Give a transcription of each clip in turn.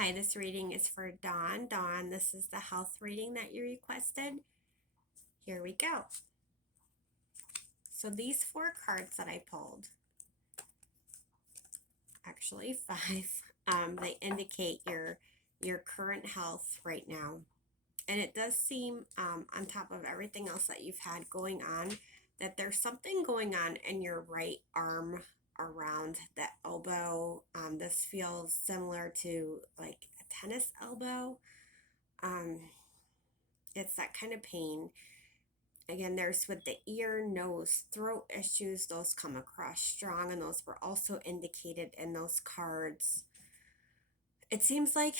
Hi, this reading is for Dawn. Dawn, this is the health reading that you requested. Here we go. So these four cards that I pulled, actually five, they indicate your current health right now. And it does seem, on top of everything else that you've had going on, that there's something going on in your right arm around the elbow. This feels similar to like a tennis elbow. Um, it's that kind of pain. Again, there's with the ear, nose, throat issues, those come across strong, and those were also indicated in those cards. It seems like,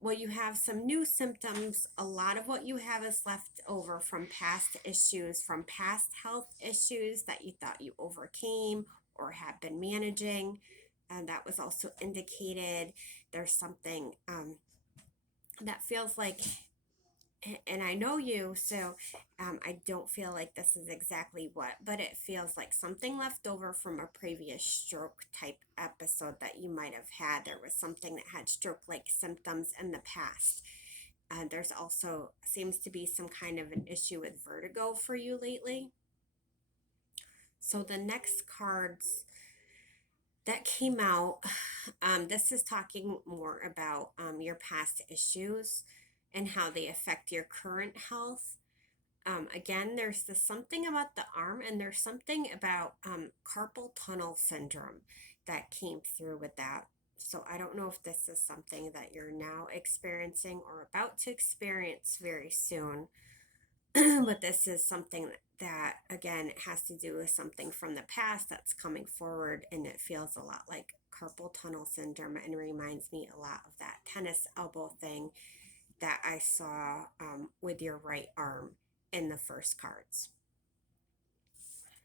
well, you have some new symptoms. A lot of what you have is left over from past issues, from past health issues that you thought you overcame or have been managing. And that was also indicated. There's something that feels like, and I know you, so I don't feel like this is exactly what, but it feels like something left over from a previous stroke type episode that you might have had. There was something that had stroke like symptoms in the past. There's also seems to be some kind of an issue with vertigo for you lately. So the next cards that came out, this is talking more about your past issues and how they affect your current health. Again, there's something about the arm, and there's something about carpal tunnel syndrome that came through with that. So I don't know if this is something that you're now experiencing or about to experience very soon, but this is something that, again, it has to do with something from the past that's coming forward, and it feels a lot like carpal tunnel syndrome and reminds me a lot of that tennis elbow thing that I saw with your right arm in the first cards.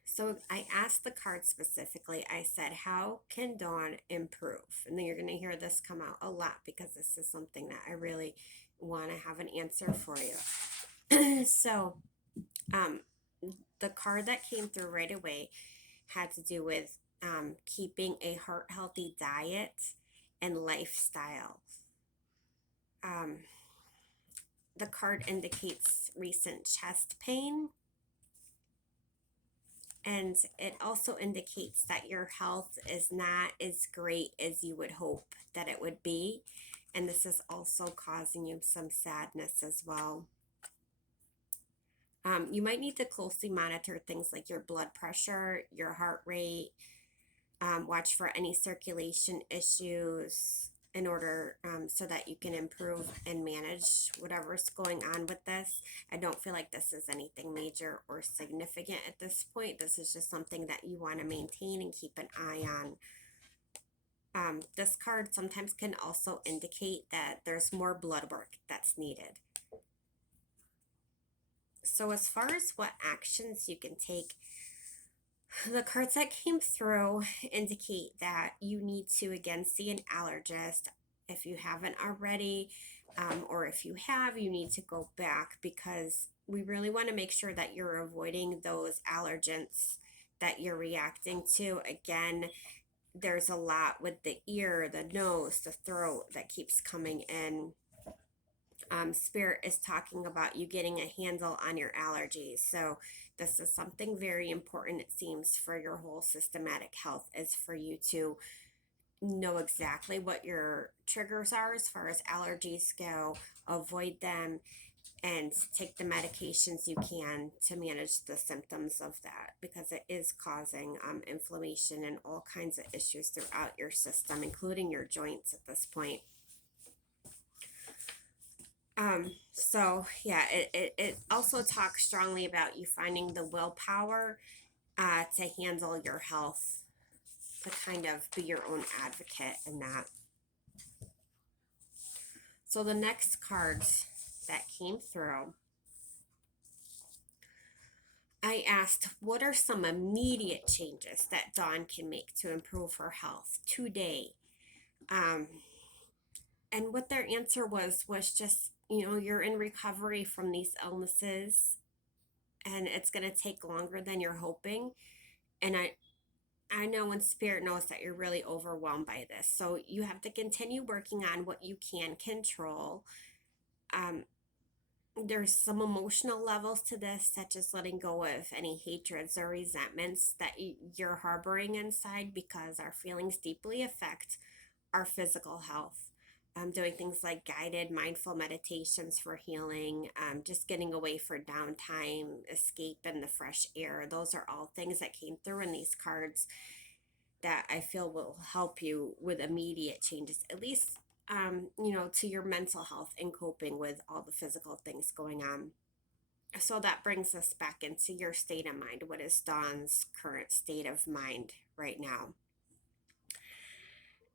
So I asked the card specifically, I said, how can Dawn improve? And then you're going to hear this come out a lot because this is something that I really want to have an answer for you. So the card that came through right away had to do with keeping a heart healthy diet and lifestyle. Um, the card indicates recent chest pain, and it also indicates that your health is not as great as you would hope that it would be, and this is also causing you some sadness as well. You might need to closely monitor things like your blood pressure, your heart rate, watch for any circulation issues in order so that you can improve and manage whatever's going on with this. I don't feel like this is anything major or significant at this point. This is just something that you want to maintain and keep an eye on. This card sometimes can also indicate that there's more blood work that's needed. So as far as what actions you can take, the cards that came through indicate that you need to, again, see an allergist if you haven't already, or if you have, you need to go back because we really want to make sure that you're avoiding those allergens that you're reacting to. Again, there's a lot with the ear, the nose, the throat that keeps coming in. Spirit is talking about you getting a handle on your allergies. So this is something very important, it seems, for your whole systematic health, is for you to know exactly what your triggers are as far as allergies go, avoid them, and take the medications you can to manage the symptoms of that, because it is causing inflammation and all kinds of issues throughout your system, including your joints at this point. So yeah, it also talks strongly about you finding the willpower to handle your health, to kind of be your own advocate in that. So the next cards that came through, I asked, what are some immediate changes that Dawn can make to improve her health today? Um, and what their answer was just, you're in recovery from these illnesses and it's going to take longer than you're hoping. And I know when spirit knows that you're really overwhelmed by this. So you have to continue working on what you can control. Um, there's some emotional levels to this, such as letting go of any hatreds or resentments that you're harboring inside, because our feelings deeply affect our physical health. Doing things like guided mindful meditations for healing, just getting away for downtime, escape in the fresh air. Those are all things that came through in these cards that I feel will help you with immediate changes, at least, to your mental health and coping with all the physical things going on. So that brings us back into your state of mind. What is Dawn's current state of mind right now?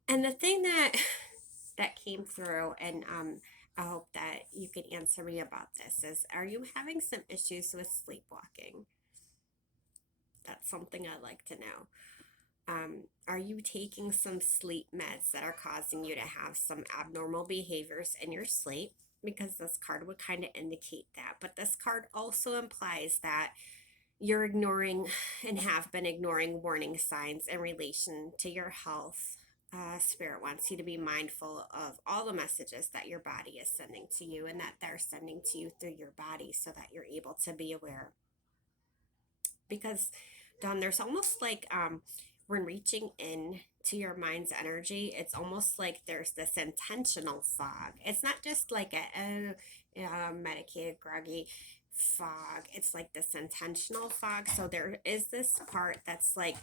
And the thing that came through, and I hope that you can answer me about this, is, are you having some issues with sleepwalking? That's something I'd like to know. Are you taking some sleep meds that are causing you to have some abnormal behaviors in your sleep? Because this card would kind of indicate that. But this card also implies that you're ignoring and have been ignoring warning signs in relation to your health. Spirit wants you to be mindful of all the messages that your body is sending to you, and that they're sending to you through your body, so that you're able to be aware. Because, Dawn, there's almost like, when reaching in to your mind's energy, it's almost like there's this intentional fog. It's not just like medicated, groggy fog. It's like this intentional fog. So there is this part that's like,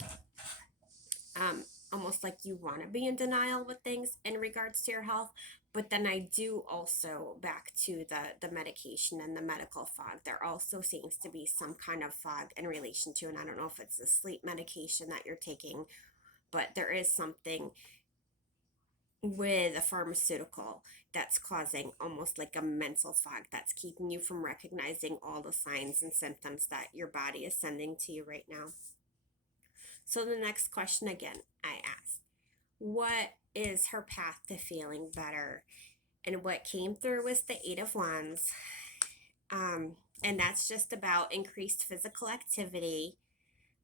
um, almost like you want to be in denial with things in regards to your health. But then I do also, back to the medication and the medical fog, there also seems to be some kind of fog in relation to, and I don't know if it's the sleep medication that you're taking, but there is something with a pharmaceutical that's causing almost like a mental fog that's keeping you from recognizing all the signs and symptoms that your body is sending to you right now. So the next question again I asked, what is her path to feeling better? And what came through was the Eight of Wands. And that's just about increased physical activity.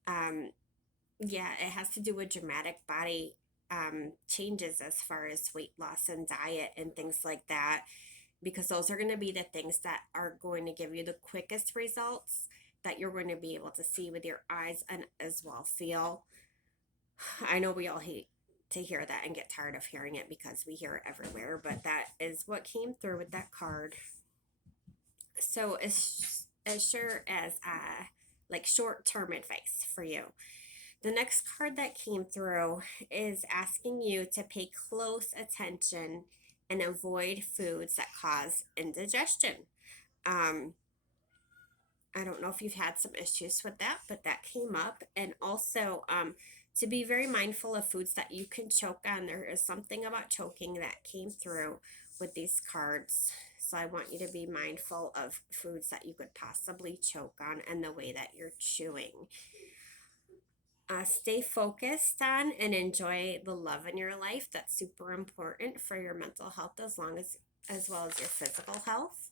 Yeah, it has to do with dramatic body changes as far as weight loss and diet and things like that, because those are going to be the things that are going to give you the quickest results that you're going to be able to see with your eyes and as well feel. I know we all hate to hear that and get tired of hearing it because we hear it everywhere, but that is what came through with that card. So as sure as like short-term advice for you, the next card that came through is asking you to pay close attention and avoid foods that cause indigestion. I don't know if you've had some issues with that, but that came up. And also, to be very mindful of foods that you can choke on. There is something about choking that came through with these cards. So I want you to be mindful of foods that you could possibly choke on and the way that you're chewing. Stay focused on and enjoy the love in your life. That's super important for your mental health, as well as your physical health.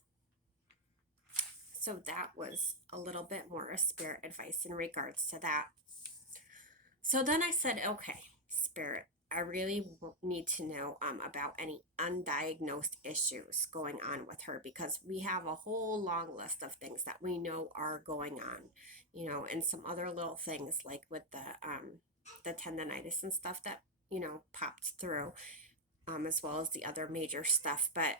So that was a little bit more of spirit advice in regards to that. So then I said, okay, Spirit, I really need to know about any undiagnosed issues going on with her, because we have a whole long list of things that we know are going on, and some other little things like with the tendonitis and stuff that, popped through, as well as the other major stuff. But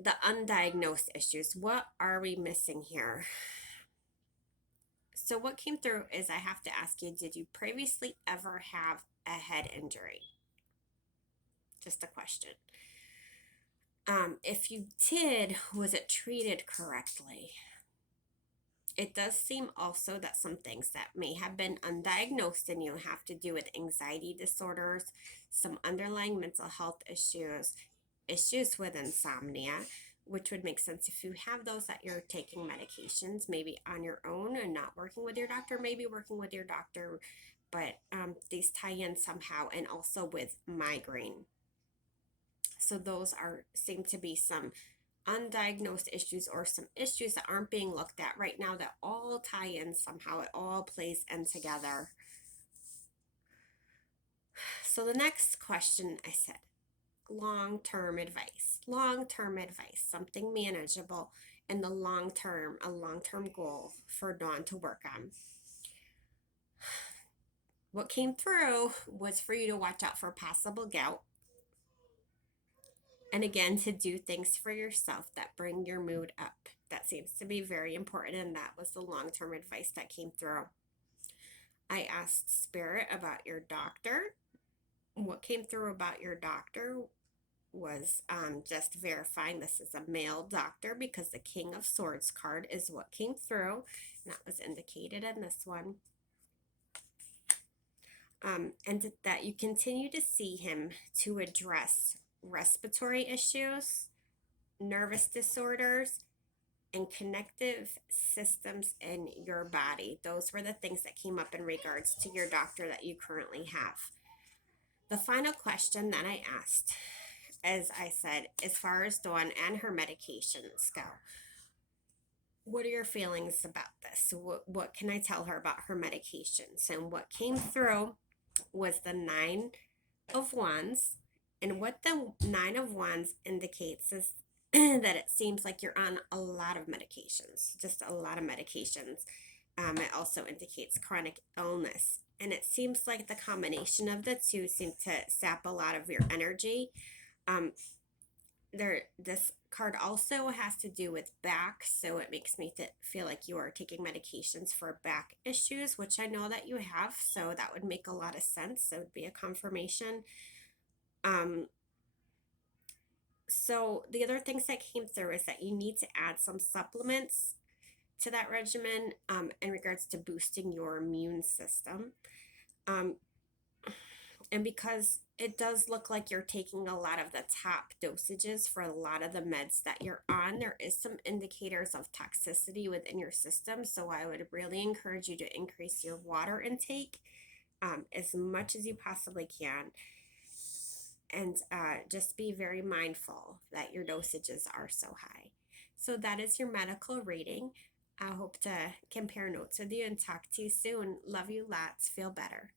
the undiagnosed issues, what are we missing here? So what came through is, I have to ask you, did you previously ever have a head injury? Just a question. If you did, was it treated correctly? It does seem also that some things that may have been undiagnosed in you have to do with anxiety disorders, some underlying mental health issues with insomnia, which would make sense if you have those, that you're taking medications maybe on your own and not working with your doctor, maybe working with your doctor, but these tie in somehow, and also with migraine. So those seem to be some undiagnosed issues, or some issues that aren't being looked at right now, that all tie in somehow. It all plays in together. So the next question I said, long-term advice, something manageable in the long term, a long-term goal for Dawn to work on. What came through was for you to watch out for possible gout. And again, to do things for yourself that bring your mood up. That seems to be very important, and that was the long-term advice that came through. I asked Spirit about your doctor. What came through about your doctor was just verifying this is a male doctor, because the King of Swords card is what came through. And that was indicated in this one. And that you continue to see him to address respiratory issues, nervous disorders, and connective systems in your body. Those were the things that came up in regards to your doctor that you currently have. The final question that I asked, as I said, as far as Dawn and her medications go, what are your feelings about this? What can I tell her about her medications? And what came through was the 9 of Wands. And what the 9 of Wands indicates is that it seems like you're on a lot of medications, just a lot of medications. It also indicates chronic illness. And it seems like the combination of the two seem to sap a lot of your energy. This card also has to do with back, so it makes me feel like you are taking medications for back issues, which I know that you have, so that would make a lot of sense. It would be a confirmation. So the other things that came through is that you need to add some supplements to that regimen in regards to boosting your immune system. And because it does look like you're taking a lot of the top dosages for a lot of the meds that you're on, there is some indicators of toxicity within your system. So I would really encourage you to increase your water intake as much as you possibly can. And just be very mindful that your dosages are so high. So that is your medical reading. I hope to compare notes with you and talk to you soon. Love you lots. Feel better.